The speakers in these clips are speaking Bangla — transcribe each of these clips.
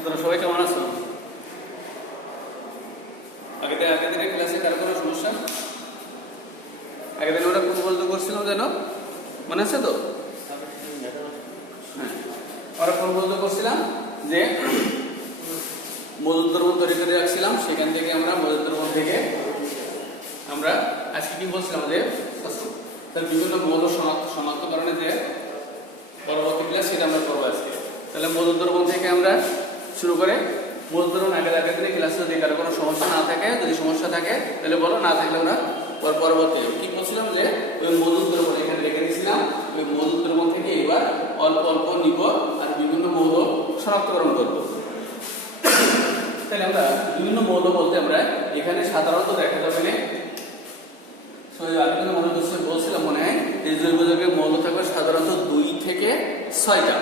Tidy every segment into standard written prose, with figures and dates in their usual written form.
তোরা সবাই কেমন আছো? আগের দিনের ক্লাসে কারো কোনো সমস্যা? আগের দিন ওরা কোন বলতে করছিলাম যেন মনে আছে তো? হ্যাঁ, ওরা কোন বলতে করছিলাম যে মজুদ দ্রব্য তৈরি করে রাখছিলাম, সেখান থেকে আমরা মজুদ দ্রব্য থেকে আমরা আজকে কি বলছিলাম যে তার বিভিন্ন মৌল শনাক্তকরণে যে পরবর্তী ক্লাস সেটা আমরা করবো আজকে। তাহলে মজুদ দ্রব্য থেকে আমরা শুরু করে মজুদ দ্রব্য আগের দিনে ক্লাসে যদি কারো কোনো সমস্যা না থাকে, যদি সমস্যা থাকে তাহলে বলো, না থাকলে আমরা পরবর্তী কি বলছিলাম যে ওই মজুদ দ্রব্য এখানে রেখে দিয়েছিলাম, ওই মজুদ দ্রব্য থেকে এবার অল্প অল্প নিব আর বিভিন্ন মৌল শনাক্তকরণ করবো। তাহলে আমরা বিভিন্ন মৌল বলতে আমরা এখানে সাধারণত দেখা যাবে না, আগে মনে বলছিলাম মনে হয় এই জৈব যৌগের মৌল থাকবে সাধারণত 2 থেকে 6টা,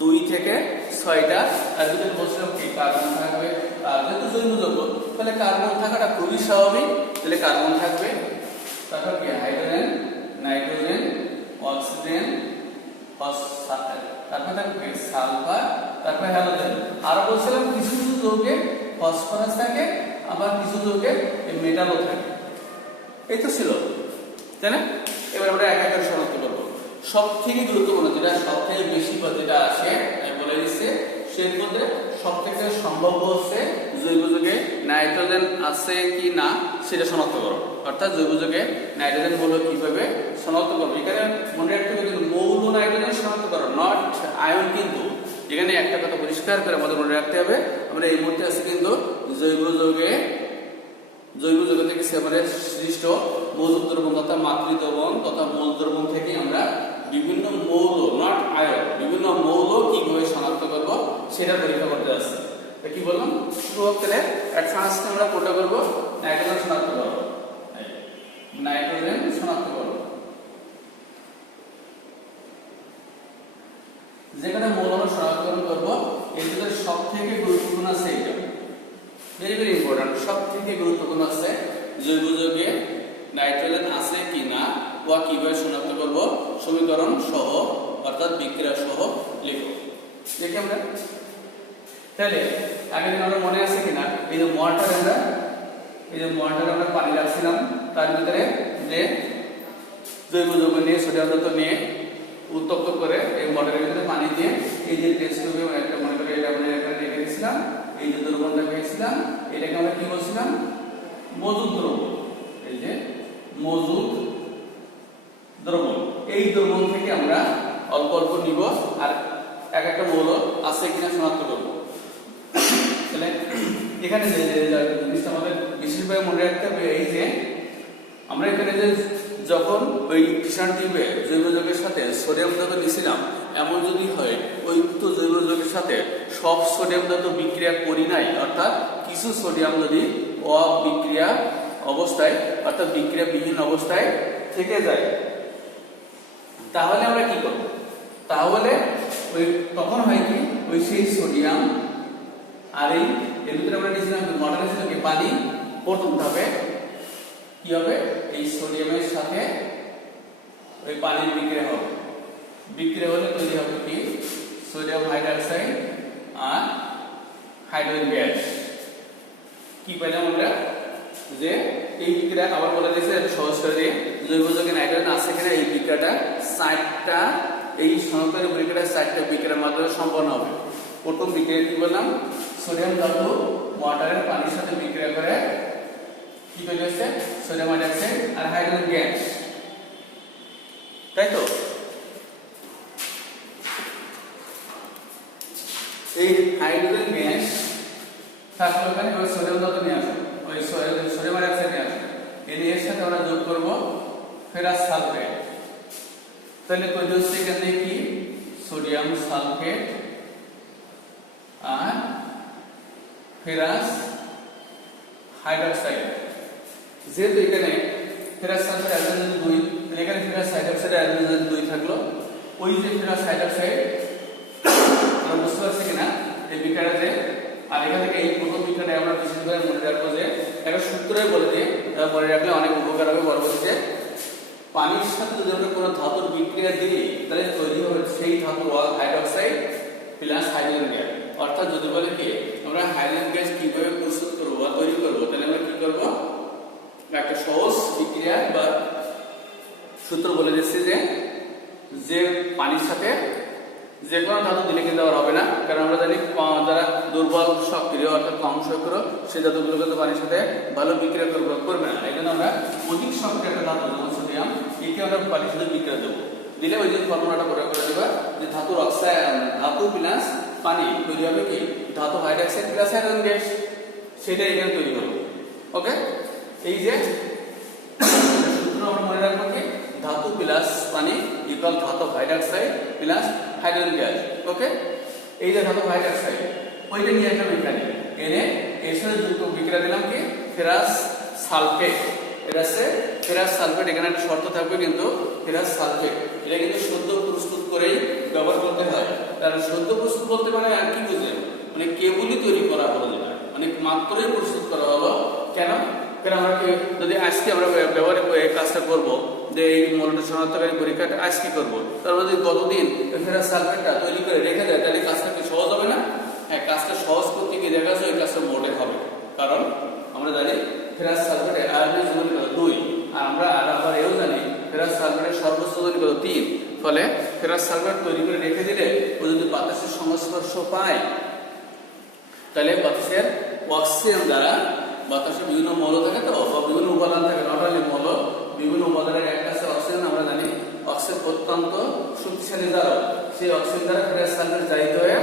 2 থেকে 6টা। আর যদি বলছিলাম কি কার্বন থাকবে, আর যেহেতু জৈব যৌগ তাহলে কার্বন থাকাটা খুবই স্বাভাবিক। তাহলে কার্বন থাকবে, তারপর কি হাইড্রোজেন, নাইট্রোজেন, অক্সিজেন, তারপর থাকবে সালফার, তারপর হ্যালোজেন। আরো বলছিলাম কিছু কিছু যৌগে ফসফরাস থাকে, আবার কিছু যৌগে মেটালও থাকে। এই তো ছিল, তাই না? এবার আমরা এক এক করে শনাক্ত করবো। সব থেকে গুরুত্বপূর্ণ যেটা সব থেকে বেশি যেটা আসে আমি বলে দিচ্ছি, সেই মধ্যে সব থেকে সম্ভাব্য হচ্ছে জৈব যৌগে নাইট্রোজেন আছে কি না সেটা শনাক্ত করো। অর্থাৎ জৈব যৌগে নাইট্রোজেন মৌল কিভাবে শনাক্ত করবো, এখানে মনে রাখতে হবে কিন্তু মৌল নাইট্রোজেন শনাক্ত করো, নট আয়ন। কিন্তু এখানে একটা কথা পরিষ্কার করে আমাদের মনে রাখতে হবে, আমরা এই মুহূর্তে আছি কিন্তু জৈব যৌগে থেকে সেপারেট সৃষ্ট মজুদ দ্রবণ তথা মাতৃ দ্রবণ তথা মূল দ্রবণ থেকে আমরা বিভিন্ন মৌল, নট আয়ন, বিভিন্ন মৌল কিভাবে শনাক্ত করবো সেটা পরীক্ষা করতে আসছে। কি বললাম, শুরু হলে ফার্স্ট আমরা কোনটা করবো, নাইট্রোজেন শনাক্ত করবো, নাইট্রোজেন শনাক্ত করবো। যেখানে মৌল আমরা শনাক্তকরণ করবো এর ভিতরে সব থেকে গুরুত্বপূর্ণ আছে এটা, ভেরি ভেরি ইম্পর্টেন্ট। সব থেকে গুরুত্বপূর্ণ আছে জৈব যৌগে নাইট্রোজেন আছে কি না বা কিভাবে শনাক্ত করব, সমীকরণ সহ অর্থাৎ বিক্রিয়া সহ লিখো। দেখি আমরা তাহলে আগের দিন আমরা মনে আছে কিনা, এই যে মর্টার আমরা পানি রাখছিলাম, তার ভিতরে যে জৈব যৌগ নিয়ে সোডিয়াম তত্ত্ব নিয়ে উত্তপ্ত করে এই মর্টারের ভিতরে পানি দিয়ে এই যে টেস্ট টিউবে একটা মনে করে এটা আমরা এখানে রেখে দিয়েছিলাম, এই যে দ্রবণটা পেয়েছিলাম এটাকে আমরা কি বলছিলাম, মজুদ দ্রবণ। এই যে মজুদ দ্রবণ, এই দ্রবণ থেকে আমরা অল্প অল্প নিব আর এক একটা মৌল আছে কিনা শনাক্ত করব। তাহলে এখানে যে জিনিসটা আমাদের বিশেষভাবে মনে রাখতে হবে, এই যে আমরা এখানে যে যখন ওই কিষাণ টিউবে জৈব যৌগের সাথে সোডিয়াম ধাতু নিয়েছিলাম, এমন যদি হয় ওই উক্ত জৈব যৌগের সাথে সব সোডিয়াম ধাতু বিক্রিয়া করি নাই, অর্থাৎ কিছু সোডিয়াম যদি অবিক্রিয়া অবস্থায় অর্থাৎ বিক্রিয়াবিহীন অবস্থায় থেকে যায়, তাহলে আমরা কি করব, তাহলে ওই তখন হয় কি ওই সেই সোডিয়াম আর এই এর ভিতরে আমরা নিয়েছিলাম মর্টার ছিল কি পানি, প্রথম ধাপে কি হবে, এই সোডিয়ামের সাথে ওই পানির বিক্রিয়া হবে, বিক্রিয়া হলে তৈরি হবে কি সোডিয়াম হাইড্রোক্সাইড আর হাইড্রোজেন গ্যাস। কি পেলাম আমরা, যে এই বিক্রিয়া আবার বলে দিয়েছে একটু সহজ করে দিয়ে, জৈব যৌগে নাইট্রোজেন আছে কিনা এই বিক্রিয়াটা 4টা, এই শনাক্তকরণ বিক্রিয়াটা 4টা বিক্রিয়ার মাধ্যমে সম্পন্ন হবে। প্রথম বিক্রিয়া কি বললাম, সোডিয়াম ধাতু ওয়াটারের পানির সাথে বিক্রিয়া করে কি তৈরি হচ্ছে, সোডিয়াম হাইড্রোক্সাইড আর হাইড্রোজেন গ্যাস, তাই তো? এই হাইড্রোজেন গ্যাস থাকলে ওখানে ওই সোডিয়াম ধাতু নিয়ে আসবে, ওই সোডিয়াম হাইড্রোক্সাইড নিয়ে আসবে, এর সাথে আমরা যোগ করব ফেরাস সালফেট। তাহলে তৈরি হচ্ছে এখানে কি সোডিয়াম সালফেট আর ফেরাস হাইড্রোক্সাইড। যেহেতু এখানে ফেরাস সালফেট হাইড্রোজেন 2, এখানে ফেরাস হাইড্রোক্সাইড হাইড্রোজেন 2 থাকলো, ওই যে ফেরাস হাইড্রোক্সাইড আমরা বুঝতে পারছি কিনা এই বিক্রিয়াতে। আর এখান থেকে এই প্রথম বিক্রিয়াটা আমরা বিশেষভাবে মনে রাখবো যে একটা সূত্রই বলে দিয়ে মনে রাখলে অনেক উপকার হবে পরবর্তীতে। পানির সাথে যদি আমরা কোনো ধাতুর বিক্রিয়া দিই তাহলে তৈরি হবে সেই ধাতু হাইড্রোক্সাইড প্লাস হাইড্রোজেন গ্যাস, অর্থাৎ যদি বলে কি আমরা হাইড্রোজেন গ্যাস কিভাবে প্রস্তুত করব বা তৈরি করব, তাহলে আমরা কি করব, একটা সহজ বিক্রিয়া বা সূত্র বলে দিচ্ছি যে পানির সাথে যে কোনো ধাতু দিলে কিন্তু আর হবে না, কারণ আমরা জানি যারা দুর্বল সক্রিয় অর্থাৎ কম সক্রিয় সেই ধাতুগুলো কিন্তু পানির সাথে ভালো বিক্রিয়া করবে না। এই জন্য আমরা অধিক সক্রিয় একটা ধাতু যেমন সোডিয়াম একে আমরা পানির সাথে বিক্রিয়া দেবো, দিলে ওই যে ফর্মুলাটা প্রয়োগ করে দেবা যে ধাতুর অক্সাইড ধাতু প্লাস পানি তৈরি হবে কি ধাতু হাইড্রোক্সাইড প্লাস হাইড্রোজেন গ্যাস, সেটা এখানে তৈরি হবে। ওকে, এই যে সূত্র আমরা মনে রাখবো কি ধাতু প্লাস পানি ইকুয়াল ধাতু হাইড্রোক্সাইড প্লাস হাইড্রোজেন গ্যাস। ওকে, এই যে ধাতু হাইড্রোক্সাইড ওইটা নিয়ে একটা বিক্রিয়া এনে এর সাথে যুক্ত বিক্রিয়া দিলাম কি ফেরাস সালফেট। এটা আছে ফেরাস সালফেট, এখানে একটা শর্ত থাকবে কিন্তু ফেরাস সালফেট এটা কিন্তু সদ্য প্রস্তুত করেই ব্যবহার করতে হয়। কারণ সদ্য প্রস্তুত বলতে মানে আর কি বুঝলেন, মানে কেবলই তৈরি করা হলো না, মানে মাত্রই প্রস্তুত করা হলো। কেন? কারণ আমরা যদি আজকে আমরা ব্যবহারিক কাজটা করবো যে এই মৌলটা শনাক্তকারী পরীক্ষাটা আজকে করবো, তারপর যদি গতদিন ফেরাস সালফেটটা তৈরি করে রেখে দেয় তাহলে কাজটা কি সহজ হবে না? হ্যাঁ, কাজটা সহজ করতে গিয়ে দেখা যায় ওই কাজটা মোটে হবে, কারণ আমরা জানি ফেরাস সালফেটের আয়নের যোজন কত 2, আর আমরা আবার এও জানি ফেরাস সালফেটের সর্বোচ্চ যোজন কত 3। ফলে ফেরাস সালফেট তৈরি করে রেখে দিলে ও যদি বাতাসের সংস্পর্শ পায় তাহলে বাতাসের অক্সিজেন দ্বারা বাতাসে বিভিন্ন মৌল থাকে তো বা বিভিন্ন উপাদান থাকে, নট অনলি মৌল, বিভিন্ন উপাদানের একটা আছে অক্সিজেন। আমরা জানি অক্সিজেন অত্যন্ত শক্তিশালী দ্বারা সেই অক্সিজেন দ্বারা ফেরাস সালফেট জারিত হয়ে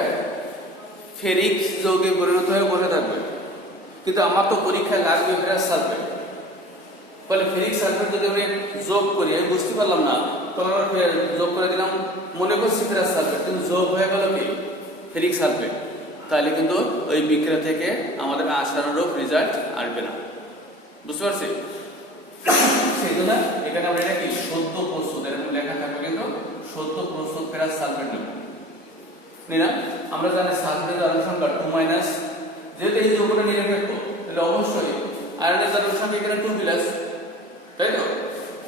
ফেরিক যৌগে পরিণত হয়ে বসে থাকবে। কিন্তু আমার তো পরীক্ষায় লাগবে ফেরাস সালফেট, ফলে ফেরিক সালফেট যদি আমি যোগ করি আমি বুঝতে পারলাম না, তখন যোগ করে দিলাম মনে করছি ফেরাস সালফেট, কিন্তু যোগ হয়ে গেল কি ফেরিক সালফেট, তাহলে কিন্তু ওই বিক্রিয়া থেকে আমাদের আশানুরূপ রেজাল্ট আসবে না। বুঝতে পারছি? সেই জন্য এখানে আমরা এটা কি সদ্য প্রস্তুত এরকম লেখা থাকবে, কিন্তু সদ্য প্রস্তুত ফেরাস সালফেট নিলাম। আমরা জানি সালফেটের আয়ন সংখ্যা 2 যেহেতু এই যৌগটা নিরপেক্ষ তাহলে অবশ্যই আয়নের আয়ন সংখ্যা এখানে 2+, তাই তো?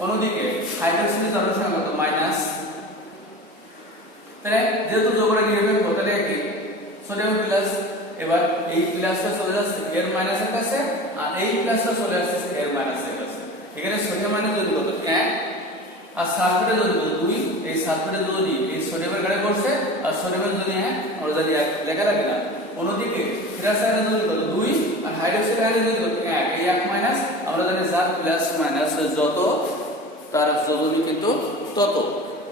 অন্যদিকে হাইড্রোজেনের আয়ন সংখ্যা তো মাইনাস, তাহলে যেহেতু যৌগটা নিরপেক্ষ তাহলে কি সোডিয়াম প্লাস, এবার এই প্লাসটা চলে যাচ্ছে এর মাইনাসের কাছে আর এই প্লাসটা চলে আসছে এর মাইনাসের কাছে। এখানে সোডিয়াম মাইনাস যদি কত 1 আর সালফেটের যদি কত 2, এই সালফেটের যদি এই সোডিয়ামের গাড়ি করছে আর সোডিয়ামের যদি আমরা যদি লেখা রাখি না। অন্যদিকে ফেরাস আয়নের যদি কত 2 আর হাইড্রোক্সাইড আয়নের যদি কত 1, এই 1 মাইনাস আমরা জানি যার প্লাস মাইনাস যত তার যোজনী কিন্তু তত,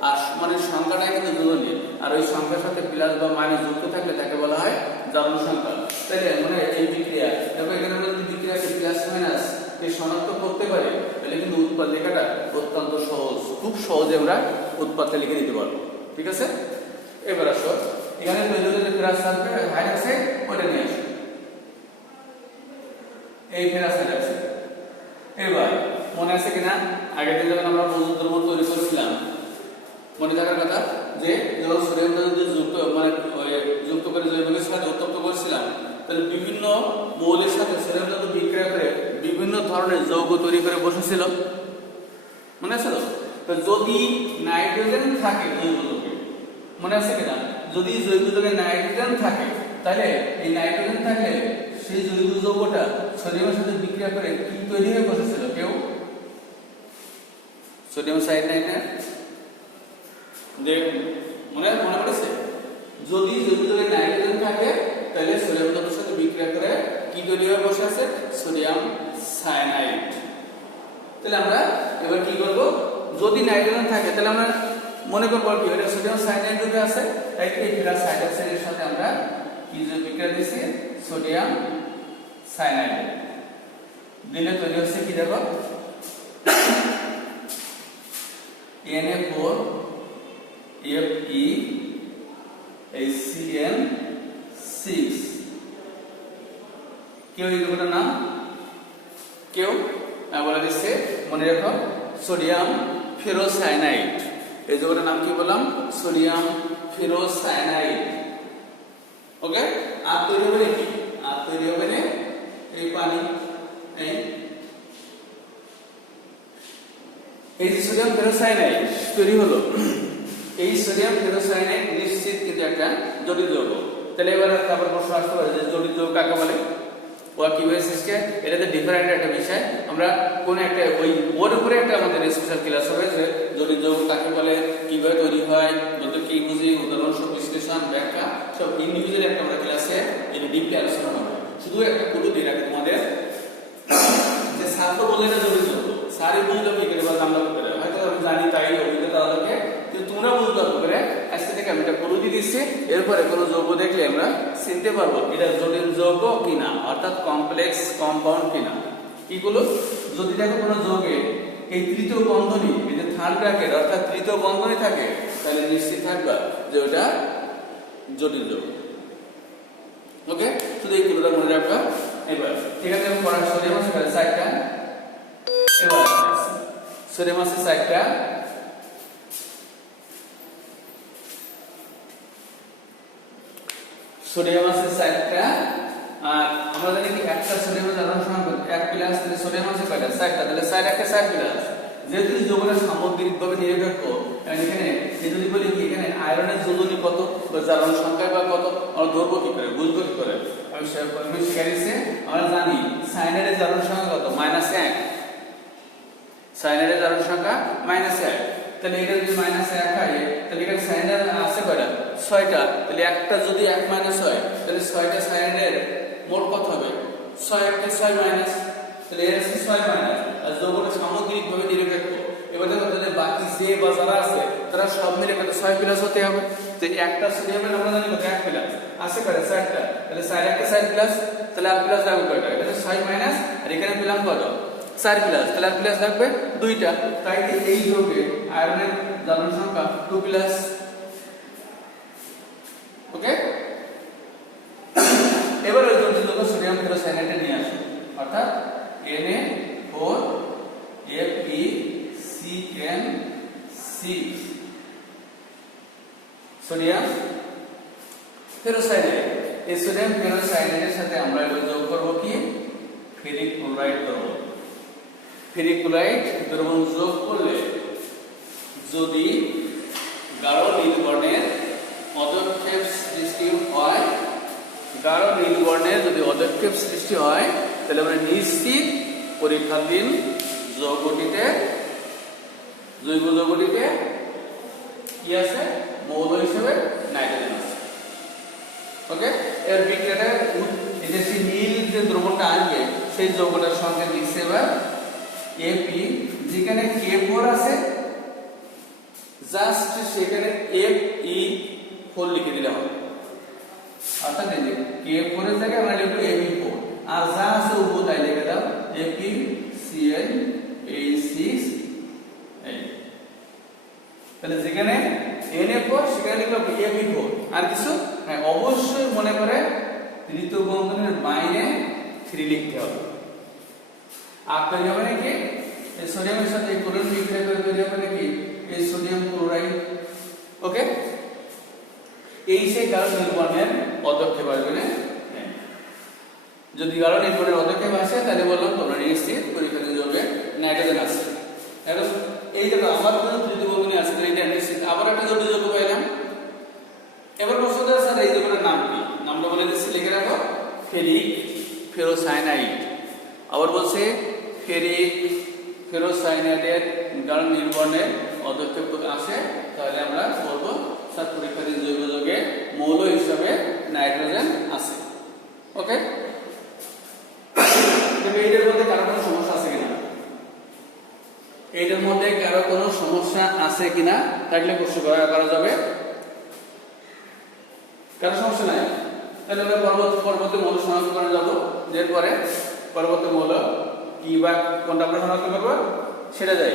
আর মানে সংখ্যাটাই কিন্তু যোজনী, আর ওই সংখ্যার সাথে প্লাস বা মাইনাস যুক্ত থাকলে তাকে বলা হয় জারণ সংখ্যা। তাইলে মানে এই বিক্রিয়া দেখো এখানে আমরা যদি বিক্রিয়াকে প্লাস মাইনাস এই শনাক্ত করতে পারি তাহলে কিন্তু উৎপাদ লেখাটা অত্যন্ত সহজ, খুব সহজে আমরা উৎপাদটা লিখে দিতে পারবো। ঠিক আছে, এবার আসো এখানে তৈরি হতে ফেরাস সালফেট হাইড্রোক্সাইড ওটা নিয়ে আসো, এই ফেরাস হাইড্রোক্সাইড। এবার মনে আছে কিনা আগের দিন যখন আমরা মজুদ দ্রব্য তৈরি করেছিলাম মনে থাকার কথা যে যখন সোডিয়াম যদি যুক্ত করে জৈবিকের সাথে উত্তপ্ত করেছিলাম তাহলে বিভিন্ন মৌলের সাথে সোডিয়াম ধাতু বিক্রিয়া করে বিভিন্ন ধরনের যৌগ তৈরি করে বসেছিল, মনে আছে তো? তো যদি নাইট্রোজেন থাকে জৈব যৌগে, মনে আছে কিনা, যদি জৈব যৌগে নাইট্রোজেন থাকে তাহলে এই নাইট্রোজেন থাকলে সেই জৈব যৌগটা সোডিয়ামের সাথে বিক্রিয়া করে কি তৈরি হয়ে বসেছিল? কেউ সোডিয়াম সাইনাইড মনে পড়েছে? যদি জৈব যৌগে নাইট্রোজেন থাকে তাহলে সোডিয়াম ধাতুর সাথে বিক্রিয়া করে কি তৈরি হয়ে বসে আছে? Sodium cyanide. তাহলে আমরা এবার কি করব, যদি নাইট্রোজেন থাকে তাহলে আমরা মনে করব কি এটা সোডিয়াম সায়ানাইড রূপে আছে, তাই এই ফেরাস হাইড্রোক্সাইডের সাথে আমরা কি যে বিক্রিয়া দিছি সোডিয়াম সায়ানাইড দিলে তৈরি হচ্ছে কি দেখো Na4 FeHCN6। কেউ এই দুটোর নাম কেউ বলে দিচ্ছে, মনে রাখো সোডিয়াম ফেরোসায়ানাইড। এই দুটোর নাম কি বললাম? Sodium ferrocyanide. ওকে, আর তৈরি হবে কি? আর তৈরি হবে না এই পানি, এই যে সোডিয়াম ফেরোসায়ানাইড তৈরি হলো, এই সোডিয়াম ফেরোসায়ানাইড নিশ্চিত কিন্তু একটা জটিল যৌগ। তাহলে এবার তারপর প্রশ্ন আসতে পারে যে জটিল যৌগ কাকে বলে, ওরা কিভাবে সৃষ্টি হয়, এটাতে ডিফারেন্ট একটা বিষয়। আমরা কোন একটা ওর উপরে একটা আমাদের স্পেশাল ক্লাস হবে যে জটিল যৌগ কাকে বলে, কিভাবে তৈরি হয়, বলতে কি বুঝি, উদাহরণ সব বিশ্লেষণ ব্যাখ্যা সব ইন্ডিভিজুয়াল একটা আমরা ক্লাসে এটা ডিপলি আলোচনা হবে। শুধু একটা ক্লু দিয়ে রাখি তোমাদের যে ছাত্র বলে না জটিল যৌগ, স্যারই বুঝলো কি করে বা জানলো কি করে, হয়তো আমি জানি তাই অভিজ্ঞতা আলোকে, কিন্তু তোমরা বুঝলো কি করে। আজকে থেকে আমি একটা ক্লু দিয়ে দিচ্ছি, এরপরে কোনো যৌগ দেখলে আমরা চিনতে পারবো এটা জটিল যৌগ কিনা, অর্থাৎ কমপ্লেক্স কম্পাউন্ড কিনা। কি গুলো, যদি দেখো কোনো যৌগে এই তৃতীয় বন্ধনী, এই যে থার্ড ব্র্যাকেট অর্থাৎ তৃতীয় বন্ধনী থাকে, তাহলে নিশ্চিত থাকবা যে ওটা জটিল যৌগ। ওকে, শুধু এই ক্লুটা মনে রাখবা। এবার ঠিক আছে, আমি পড়া সোডিয়াম আছে সাইডটা, এবার সোডিয়াম আছে সাইডটা, সোডিয়াম আছে সাইডটা। আর আমরা জানি কি একটা সোডিয়ামের সাধারণ সংখ্যা 1 প্লাস, তাহলে সোডিয়াম আছে কয়টা, সাইডটা, তাহলে সাইড একটা সাইড প্লাস। যেহেতু যৌগের সামগ্রিকভাবে নিরপেক্ষ, এখানে যদি বলি কি এখানে আয়রনের যোজনী কত বা জারণ সংখ্যা বা কত, আমরা ধরবো কি করে, বুঝবো কি করে, আমি শিখাইছি। আমরা জানি সায়ানাইডের জারণ সংখ্যা কত, -1, সায়ানাইডের জারণ সংখ্যা -1। তাহলে এটা যদি -1 হয়, তাহলে এখানে সায়ানাইড আছে কয়টা, 6টা। তাহলে একটা যদি 1 - হয়, তাহলে 6টা সায়ানাইডের মোট কত হবে, 6 * 6 মাইনাস, তাহলে এর আছে 6 - আর যৌগটা সামগ্রিকভাবে নিরপেক্ষ। এবার দেখো তাহলে বাকি যে বা যারা আছে তারা সব মিলে কত 6 প্লাস হতে হবে। তো একটা সোডিয়ামের আমরা জানি কত 1 প্লাস আছে কয়টা, 4টা, তাহলে 4 একটা 4 প্লাস, তাহলে আর প্লাস লাগবে কয়টা, এটা 6 মাইনাস, আর এখানে পেলাম কত 4 প্লাস, তাহলে আর প্লাস লাগবে 2টা। তাই এই যৌগে আয়রনের জারণ সংখ্যা 2 প্লাস। ওকে, এবার ওই জটিল যৌগ সোডিয়াম ফেরোসায়ানাইডে নিয়ে আসো, অর্থাৎ Na4FeCN6 সোডিয়াম ফেরোসায়ানাইড। এই সোডিয়াম ফেরোসায়ানাইডের সাথে আমরা এবার যোগ করব কি, ফেরিক ক্লোরাইড দ্রবণ। ফেরিক ক্লোরাইড দ্রবণ যোগ করলে যদি গাঢ় নীল বর্ণের পদক্ষেপ সৃষ্টি হয়, গাঢ় নীল বর্ণের যদি পদক্ষেপ সৃষ্টি হয়, তাহলে আমরা নিশ্চিত পরীক্ষাধীন যৌগটিতে, জৈব যৌগটিতে কি আছে, মৌল হিসেবে নাইট্রোজেন আছে। ওকে, এর বিক্রিয়াটা এই যে নীল যে দ্রবণটা আসবে সেই যৌগটার সঙ্গে লিখছে এবার Ap, যেখানে K4 আছে জাস্ট সেখানে Fe4 লিখে দিলে হবে। অর্থাৎ এই যে K4 এর জায়গায় আমরা লিখব Fe4, আর যা আছে উপর তাই লিখে দাও FeCl6। তাহলে যেখানে Na4 সেখানে লিখব Fe4। আর কিছু হ্যাঁ, অবশ্যই মনে করে তৃতীয় বন্ধনের বাইরে 3 লিখতে হবে। আর তৈরি হবে নাকি এই সোডিয়ামের সাথে ক্লোরিন বিক্রিয়া করে তৈরি হবে নাকি এই সোডিয়াম ক্লোরাইড। ওকে, এই সেই গাঢ় নীল বর্ণের পদক্ষেপ আসবে না। যদি গাঢ় নীল বর্ণের পদক্ষেপ আসে তাহলে বললাম তোমরা নিশ্চিত পরীক্ষাতে যাবে নাইট্রোজেন আছে। এখন এই দেখো আমার কোনো তৃতীয় বন্ধনী আছে, এটা নিশ্চিত। আবার একটা জটিল যৌগ পাইলাম। এবার প্রশ্ন আছে স্যার এই যৌগের নাম কি, নামটা বলে দিচ্ছি, লিখে রাখো ফেরিক ফেরোসায়ানাইড। আবার বলছে ফেরিক ফেরোসায়ানাইডের গাঢ় নীল বর্ণের পদক্ষেপ আসে, তাহলে আমরা বলবো স্যার পরীক্ষাধীন জৈব যৌগে মৌল হিসাবে নাইট্রোজেন আছে। ওকে, এইটার মধ্যে কারো কোনো সমস্যা আছে কিনা, এইটার মধ্যে কারো কোনো সমস্যা আছে কিনা থাকলে প্রশ্ন করা যাবে। কারো সমস্যা নাই, তাহলে আমরা পরবর্তী মৌল শনাক্ত করে যাবো। এরপরে পরবর্তী মৌল কি বা কোনটা আমরা শনাক্ত করবো সেটা যাই।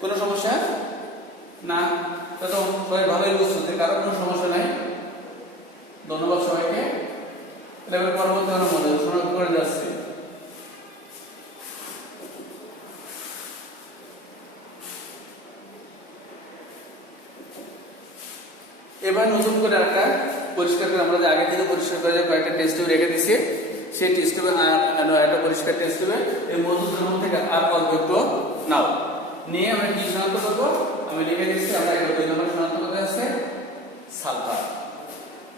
কোনো সমস্যা না, তো সবাই ভালোই বুঝতে, কারো কোনো সমস্যা নাই। ধন্যবাদ সবাইকে। এবার পরবর্তী মৌল শনাক্ত করে যাচ্ছে। এবার নতুন করে একটা পরিষ্কার করে আমরা যে আগে থেকে পরিষ্কার করে কয়েকটা টেস্ট টিউব রেখে দিচ্ছি, সেই টেস্ট টিউবে একটা পরিষ্কার টেস্ট টিউবে এই মধু দ্রবণ থেকে আর অল্প একটু নাও নিয়ে আমরা কি শনাক্ত করবো, আমি লিখে দিচ্ছি। আমরা 2 নম্বর শনাক্ত করতে আসছে সালফার।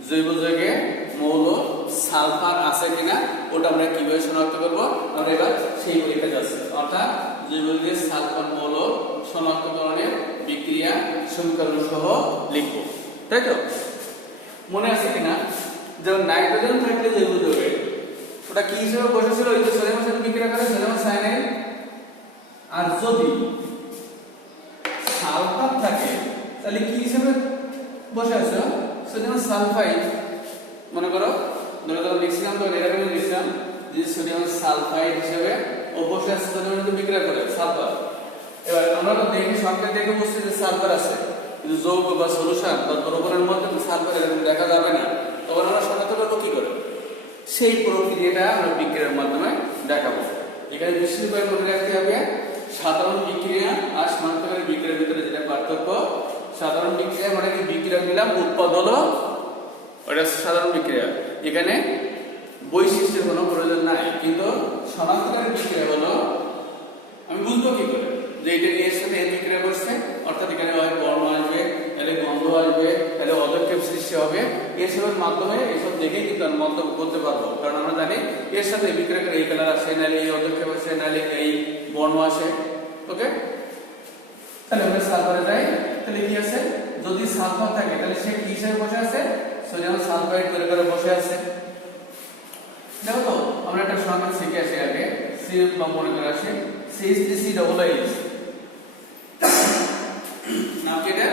জৈব যৌগে সালফার আছে কিনা ওটা আমরা কিভাবে শনাক্ত করব আমরা এবার সেই পরীক্ষা যাচ্ছি অর্থাৎ জৈব যৌগের সালফার মৌল শনাক্তকরণের বিক্রিয়া সমীকরণ সহ লিখব তাই তো মনে আছে কিনা যেমন নাইট্রোজেন থাকলে জৈব যৌগে ওটা কি হিসেবে বসেছিল ওই যে সোডিয়ামের সাথে বিক্রিয়া করে সোডিয়াম সায়ানাইড আর যদি সালফার থাকে তাহলে কি হিসেবে বসে আছে সোডিয়াম সালফাইড মনে করো ধরে ধরো লিখছিলাম তো এরকম লিখছিলাম যে সোডিয়াম সালফাইড হিসেবে ও বসে আছে সোডিয়ামের সাথে বিক্রিয়া করে সালফার এবার আমরা তো দেখি সংকেত দেখে বুঝছি যে সালফার আছে কিন্তু যৌগ বা সলিউশন বা দ্রবণের মধ্যে তো সালফার এরকম দেখা যাবে না তখন আমরা শনাক্ত করবো কি করে সেই প্রক্রিয়াটা আমরা বিক্রিয়ার মাধ্যমে দেখাবো এখানে বিশেষ করে মনে রাখতে হবে সাধারণ বিক্রিয়া আর শনাক্তকারী বিক্রিয়ার ভিতরে যেটা পার্থক্য সাধারণ বিক্রিয়া মানে কি বিক্রিয়া নিলাম উৎপাদ হলো ওটা সাধারণ বিক্রিয়া এখানে বৈশিষ্ট্যের কোনো প্রয়োজন নাই কিন্তু শনাক্তকারী বিক্রিয়া হলো আমি বুঝবো কি করে যে এটা এর সাথে এর বিক্রিয়া করছে অর্থাৎ এখানে হয় বর্ণ আসবে তাহলে গন্ধ আসবে তাহলে অদক্ষেপ সৃষ্টি হবে এসবের মাধ্যমে এসব দেখে কিন্তু আমি মন্তব্য করতে পারবো কারণ আমরা জানি এর সাথে বিক্রিয়া করে এই কালার আসে নাহলে এই অদক্ষেপ আসে নাহলে এই বর্ণ আসে ওকে তাহলে আমরা সালফারে যাই তাহলে কি আছে যদি সালফার থাকে তাহলে সে কি হিসেবে বসে আছে সোডিয়াম সালফাইড করে বসে আছে দেখো তো আমরা একটা সংকেত শিখে আসি আগে সি বা মনে করে আসি CH3COOH নাম কি এটা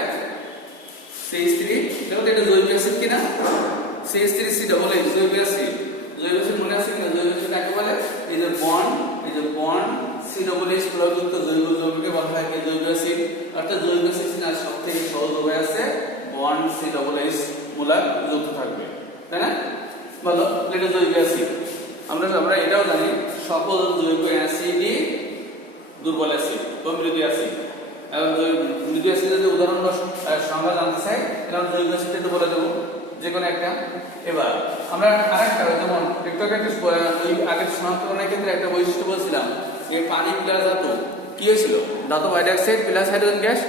CH3 দেখো তো এটা জৈব অ্যাসিড কিনা CH3COOH জৈব অ্যাসিড মনে আছে কিনা জৈব অ্যাসিড কাকে বলে এই যে বন্ড COOH প্রযুক্ত জৈব যৌগকে বলা হয় জৈব অ্যাসিড অর্থাৎ জৈব অ্যাসিড না সবথেকে সহজ উপায় আছে বন্ড COOH মূলক যুক্ত থাকবে তাই না বলো এটা জৈব অ্যাসিড আমরা এটাও জানি সকল জৈব অ্যাসিডই দুর্বল অ্যাসিড বা মৃদু অ্যাসিড এবং মৃদু অ্যাসিডের যে উদাহরণ বা সংজ্ঞা জানতে চাই এরকম জৈব অ্যাসিড একটু বলে দেবো যে কোনো একটা এবার আমরা আরেকটা যেমন একটু ওই আগের শনাক্তকরণের ক্ষেত্রে একটা বৈশিষ্ট্য বলছিলাম যে পানি প্লাস ধাতু কি হয়েছিল ধাতু হাইড্রোক্সাইড প্লাস হাইড্রোজেন গ্যাস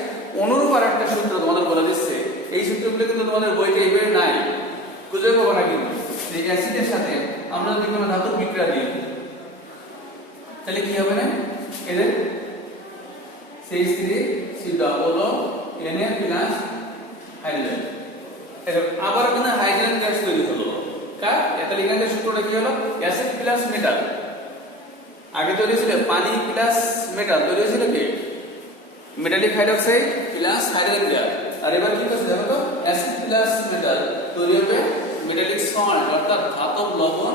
অনুরূপ আরেকটা সূত্র তোমাদের বলে দিচ্ছে এই সূত্রগুলো কিন্তু তোমাদের বইতে এইভাবে নাই খুঁজে পাবো না কিন্তু এই অ্যাসিডের সাথে আমরা যদি কোনো ধাতুর বিক্রিয়া দিই তাহলে কি হবে না এদের CH3COONA প্লাস হাইড্রোজেন এটা আবার কিন্তু হাইড্রোজেন গ্যাস তৈরি হলো কার এটা লিখনের সূত্রটা কি হলো অ্যাসিড প্লাস মেটাল আগে তৈরি ছিল পানি প্লাস মেটাল তৈরি হয়েছিল কি metallic hydroxide plus hydrogen gas আর এবার কি করছে দেখো তো অ্যাসিড প্লাস মেটাল তৈরি হবে মেটালিক সল্ট অর্থাৎ ধাতব লবণ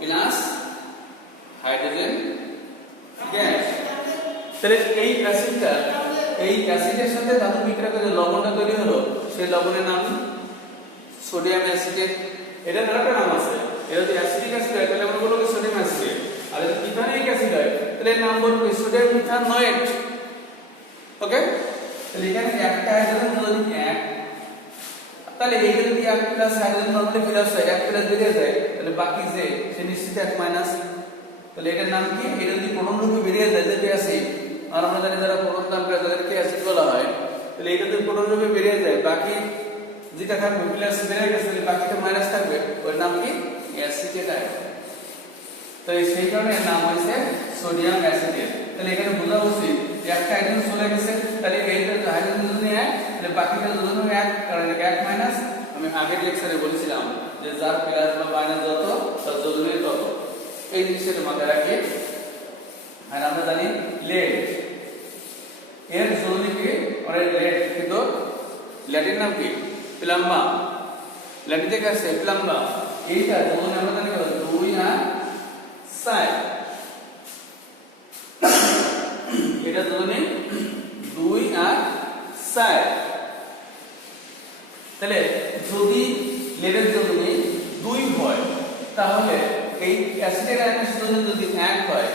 প্লাস হাইড্রোজেন গ্যাস তাহলে এই অ্যাসিডের সাথে ধাতু বিক্রিয়া করে লবণটা তৈরি হলো সেই লবণের নাম সোডিয়াম অ্যাসিটেট এটা আরেকটা নাম আছে এটা যদি অ্যাসিডিক অ্যাসিড হয় তাহলে আমরা বলবো সোডিয়াম অ্যাসিটেট আর যদি ইথানিক অ্যাসিড হয় তাহলে এর নাম বলবো সোডিয়াম ইথানয়েট ওকে তাহলে এখানে একটা হাইড্রোজেন যদি এক তাহলে এই যদি এক প্লাস হাইড্রোজেন নরমালি প্লাস হয় এক প্লাস বেরিয়ে যায় তাহলে বাকি যে সে নিশ্চিত এক মাইনাস তাহলে এটার নাম কি এটা যদি প্রোটন রূপে বেরিয়ে যায় যে অ্যাসিড আর আমরা জানি যারা প্রোটন দান করে তাদেরকে অ্যাসিড বলা হয় তাহলে এটা যদি প্রোটন রূপে বেরিয়ে যায় বাকি যেটা থাকবে প্লাস বেরিয়ে গেছে তাহলে বাকিটা মাইনাস থাকবে ওর নাম কি অ্যাসিটেট তো সেই কারণে এর নাম হয়েছে সোডিয়াম অ্যাসিটেট তাহলে এখানে বোঝা উচিত একটা হাইড্রোজেন চলে গেছে তাহলে এইটা হাইড্রোজেন যদি এক তাহলে বাকিটা দুজন এক কারণ এটা এক মাইনাস আমি আগের লেকচারে বলেছিলাম যে যার প্লাস বা মাইনাস যত তার যোজনের তত এই জিনিসটা মাথায় রাখি আর আমরা জানি লেড এর যোজনী কি মানে লেড কিন্তু ল্যাটিন নাম কি প্লাম্বা ল্যাটিন থেকে আসছে প্লাম্বা এইটা যোজনী আমরা জানি কত 2 আর 4 এটা যোজনী 2 আর 4 তাহলে যদি লেডের যোজনী 2 হয় তাহলে এই অ্যাসিটেট আয়নের যোজনী যদি 1 হয়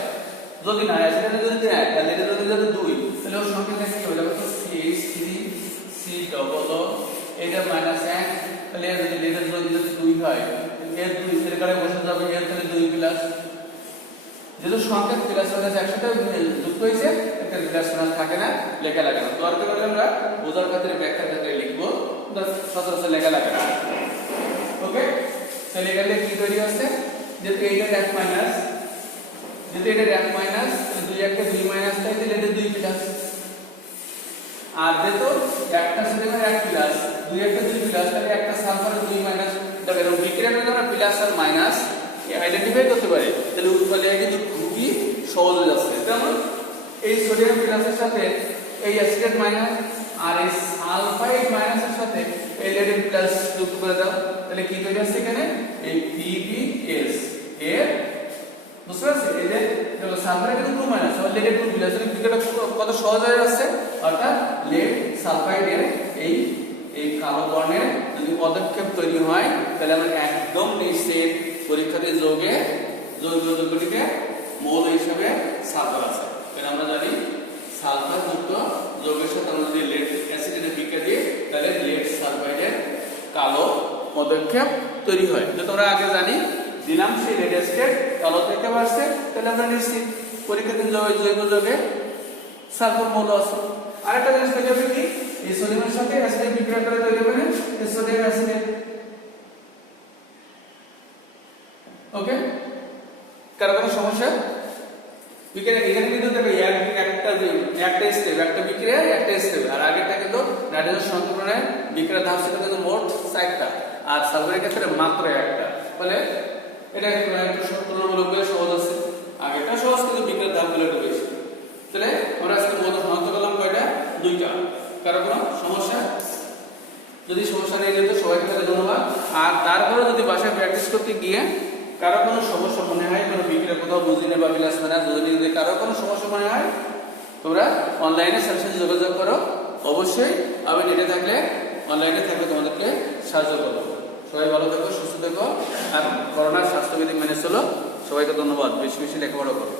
যদি না অ্যাসিটেট যদি 1 তাহলে লেডের যোজনী যদি 2 তাহলে ওর সংখ্যা কি হবে দেখো CH3COO এটা -1 তাহলে যদি লেডের যোজনী যদি 2 হয় এর 2 এর কারে বসে যাবে এর তাহলে 2 প্লাস যেহেতু সংখ্যা প্লাস মাইনাস একসাথে যুক্ত হয়েছে এতে প্লাস মাইনাস থাকে না লেখা লাগে না দরকার হলে আমরা বোঝার ক্ষেত্রে ব্যাখ্যার ক্ষেত্রে লিখবো সচরাচর লেখা লাগে না ওকে তাহলে এখানে কি তৈরি আছে, যেহেতু এইটার এক মাইনাস, যেহেতু এটার এক মাইনাস, তাহলে দুই একটা দুই মাইনাস তাই তাহলে এটা দুই প্লাস। আর যেহেতু একটা সোডিয়ামের এক প্লাস, দুই একটা দুই প্লাস, তাহলে একটা সালফারের দুই মাইনাস। দেখো এরকম বিক্রিয়াটা আমরা প্লাস আর মাইনাস আইডেন্টিফাই করতে পারি, তাহলে উৎপাদন কিন্তু খুবই সহজ হয়ে যাচ্ছে। যেমন এই সোডিয়াম প্লাসের সাথে এই অ্যাসিড মাইনাস আর এই সালফাইড মাইনাসের সাথে এই লেড প্লাস যুক্ত করে দাও, তাহলে কি তৈরি হচ্ছে এখানে এই PbS এর, বুঝতে পারছো? এই যে দেখো সালফাইড কিন্তু 2 মাইনাস আর লেড 2 প্লাস, তাহলে বিক্রিয়াটা কত সহজ হয়ে যাচ্ছে। অর্থাৎ লেড সালফাইড এর এই এই কালো বর্ণের যদি পদক্ষেপ তৈরি হয়, তাহলে আমরা একদম নিশ্চিত পরীক্ষাতে যৌগে জৈব যৌগটিকে মৌল হিসেবে সালফার আছে। তাহলে আমরা জানি সালফার যুক্ত যৌগের সাথে আমরা যদি লেড অ্যাসিডের বিক্রিয়া দিই, তাহলে লেড সালফাইডের কালো পদক্ষেপ তৈরি হয়। তো তোমরা আগে জানি দিলাম সেই লেড অ্যাসিড কালো থেকে আসছে, তাহলে আমরা নিশ্চিত পরীক্ষাতে জৈব যৌগে সালফার মৌল আছে। আরেকটা জিনিস তৈরি হবে কি, এই সোডিয়ামের সাথে অ্যাসিড বিক্রিয়া করে তৈরি হবে এই সোডিয়াম অ্যাসিড। ওকে, কারো কোনো সমস্যা? এখানে কিন্তু দেখো একটা স্টেপ, একটা বিক্রিয়া একটা স্টেপ, আর আগেরটা কিন্তু নাইট্রোজেন সংক্ষেপণের বিক্রিয়া ধাপ ছিল কিন্তু মোট 4টা, আর সালফারের ক্ষেত্রে মাত্র একটা। বলে এটা একটু তুলনামূলকভাবে সহজ আছে, আগেরটা সহজ কিন্তু বিক্রিয়ার ধাপগুলো একটু বেশি। তাহলে আমরা আজকে মৌল শনাক্ত করলাম কয়টা? 2টা। কারো কোনো সমস্যা? যদি সমস্যা নেই যেহেতু সবাইকে ধন্যবাদ। আর তারপরে যদি বাসায় প্র্যাকটিস করতে গিয়ে কারো কোনো সমস্যা মনে হয়, কোনো বিক্রিয়া কোথাও বুঝিনি বা বিলাস না যদি কারো কোনো সমস্যা মনে হয়, তোমরা অনলাইনে স্যারের সাথে যোগাযোগ করো। অবশ্যই আমি নেটে থাকলে অনলাইনে থাকলে তোমাদেরকে সাহায্য করবো। সবাই ভালো থেকো, সুস্থ থেকো, আর করোনার স্বাস্থ্যবিধি মেনে চলো। সবাইকে ধন্যবাদ। বেশি বেশি লেখাপড়া করো।